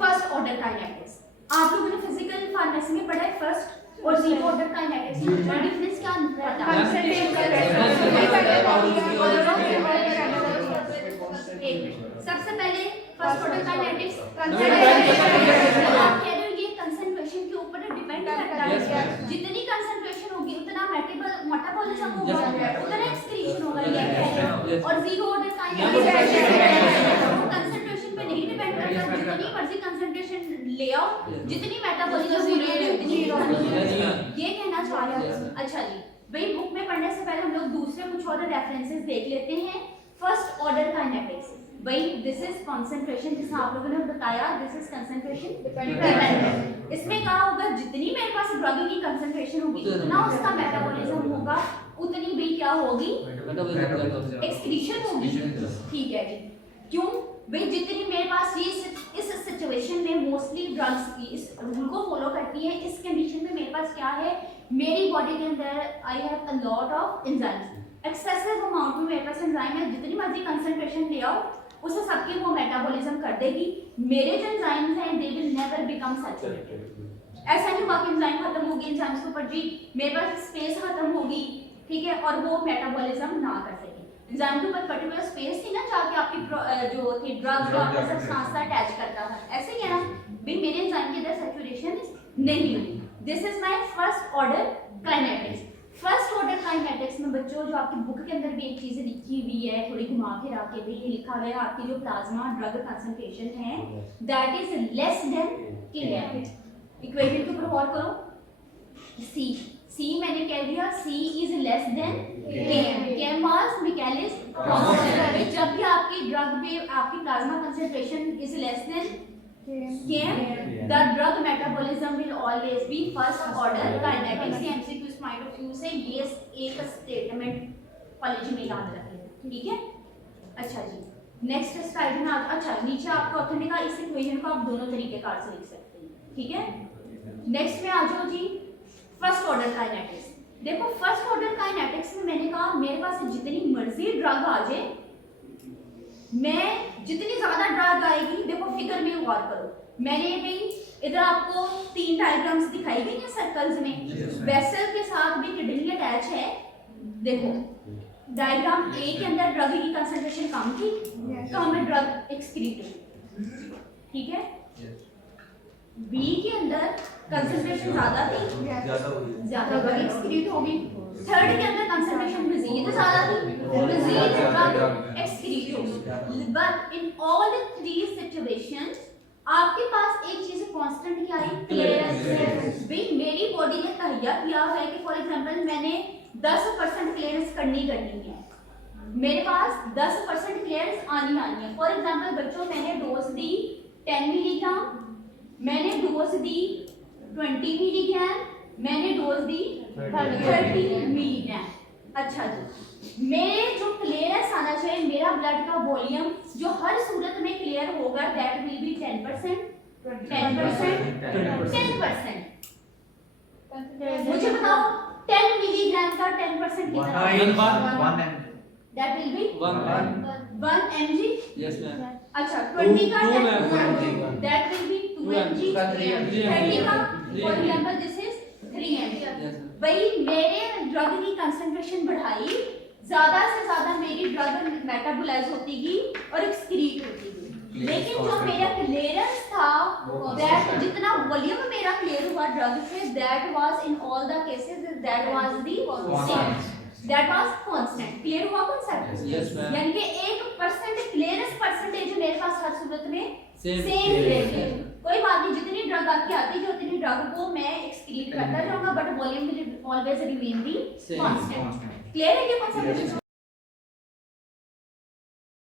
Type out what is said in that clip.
First order kinetics, आप लोगों ने फिजिकल फार्मेसी में पढ़ा है फर्स्ट और जीरो ऑर्डर काइनेटिक्स में डिफरेंस क्या पता है? सबसे पहले फर्स्ट ऑर्डर काइनेटिक्स आप कह रहे हो ये कंसंट्रेशन के ऊपर डिपेंड करता है, जितनी कंसंट्रेशन होगी उतना मेटाबॉलिज्म होगा, उतना एक्सक्रीशन होगा, ये कह रहे हो। और जीरो ऑर्डर काइनेटिक्स कंसंट्रेशन पे नहीं डिपेंड करता, जितनी मर्जी कंसंट्रेशन ले आओ, जितनी मेटाबॉलिज्म हो रही है उतनी ये कहना चाह रहे हो। अच्छा जी, भाई बुक में पढ़ने से पहले हम लोग दूसरे कुछ और रेफरेंसेस देख लेते हैं। फर्स्ट ऑर्डर काइनेटिक्स, भाई दिस इज कंसंट्रेशन, जैसा आप लोगों ने बताया दिस इज कंसंट्रेशन डिपेंडेंट। इसमें कहा होगा जितनी मेरे पास ड्रग की कंसंट्रेशन होगी उतना उसका मेटाबॉलिज्म होगा, उतनी भी क्या होगी एक्सक्रीशन होगी। ठीक है जी, क्यों भाई जितनी मेरे पास ये इस सिचुएशन में मोस्टली ड्रग्स की इस रूल को फॉलो करती है, इस कंडीशन में मेरे पास क्या है, मेरी बॉडी के अंदर I have a lot of enzymes, excessive amount में मेरे पास एंजाइम है, जितनी मर्जी कंसंट्रेशन ले आओ उसे सबके वो मेटाबॉलिज्म कर देगी। मेरे जो एंजाइम्स हैं they will never become saturated. ऐसा नहीं हुआ कि एंजाइम खत्म हो गई, एंजाइम्स के ऊपर जी मेरे पास स्पेस खत्म होगी, ठीक है, और वो मेटाबॉलिज्म ना कर सके। एंजाइम के ऊपर पर्टिकुलर स्पेस थी ना, जाके आपकी जो थी ड्रग जो आपका सब्सटेंस था अटैच करता था, ऐसे ही है ना भाई मेरे एंजाइम के अंदर सैचुरेशन नहीं हुई। This is my first order kinetics. First order kinetics में बच्चों जो आपकी बुक के अंदर भी एक चीज लिखी हुई है, थोड़ी घुमा फिरा के भी लिखा हुआ है, आपकी जो प्लाज्मा ड्रग कंसंट्रेशन है that is less than Km। Equation के ऊपर गौर करो, सी मैंने कह दिया C is less than Km। Km was Michaelis constant. जब भी आपकी ड्रग पे आपकी plasma concentration is less than Km, the drug metabolism will always be first order kinetics। के MCQs पॉइंट ऑफ व्यू से ये एक स्टेटमेंट कॉलेज में याद रखें, ठीक है। अच्छा जी, नेक्स्ट स्लाइड में अच्छा नीचे आपको ऑप्शन का इस इक्वेशन को आप दोनों तरीके कार से लिख सकते हैं, ठीक है। नेक्स्ट में आ जाओ जी फर्स्ट ऑर्डर काइनेटिक्स। देखो फर्स्ट ऑर्डर काइनेटिक्स में मैंने कहा मेरे पास जितनी मर्जी ड्रग आ जाए, मैं जितनी ज्यादा ड्रग आएगी, देखो फिगर में गौर करो, मैंने भी इधर आपको 3 डायग्राम्स दिखाई गई हैं सर्कल्स में, वेसल के साथ भी किडनी अटैच है। देखो डायग्राम ए के अंदर ड्रग की कंसंट्रेशन कम थी, तो हमें ड्रग एक्सक्रीट हुई, ठीक है। बी के अंदर कंसंट्रेशन ज्यादा थी, ज्यादा ड्रग एक्सक्रीट होगी। थर्ड के अंदर कंसंट्रेशन मजीद ज्यादा थी, मजीद ड्रग एक्सक्रीट होगी। बट इन ऑल 3 सिचुएशंस आपके पास एक चीज कांस्टेंट क्या आई, क्लियरेंस। भाई मेरी बॉडी ने तहैया किया है कि फॉर एग्जांपल मैंने 10% क्लियरेंस करनी है, मेरे पास 10% क्लियरेंस आनी है। फॉर एग्जांपल बच्चों मैंने डोज दी 10 मिलीग्राम, मैंने डोज दी 20 मिलीग्राम, मैंने डोज दी 30 मिलीग्राम। अच्छा जी, मेरे जो क्लियरेंस आना चाहिए, मेरा ब्लड का वॉल्यूम जो हर सूरत में क्लियर होगा दैट विल बी 10%। मुझे बताओ 10 मिलीग्राम का 10% कितना है? That will be 1 mg। Yes ma'am. अच्छा 20 का 10 दैट विल बी 2 mg। 30 का for example this is 3 mg। भाई मेरे ड्रग की कंसंट्रेशन बढ़ाई, ज्यादा से ज्यादा मेरी ड्रग मेटाबोलाइज होती गई और एक्सक्रीट होती गई, लेकिन जो मेरा क्लियरेंस था दैट जितना वॉल्यूम मेरा क्लियर हुआ drug say that was in all the cases that was the same, that was constant. Clear हुआ कॉन्सेप्ट? Yes ma'am. यानी कि 1% क्लियरेंस परसेंटेज मेरे पास हर सूरत में सेम रहेगी। कोई बात नहीं, जितनी ड्रग आपकी आती है उतनी ड्रग को मैं एक्सक्रीट करता जाऊंगा, but volume will always remain the constant. Clear है ये कॉन्सेप्ट?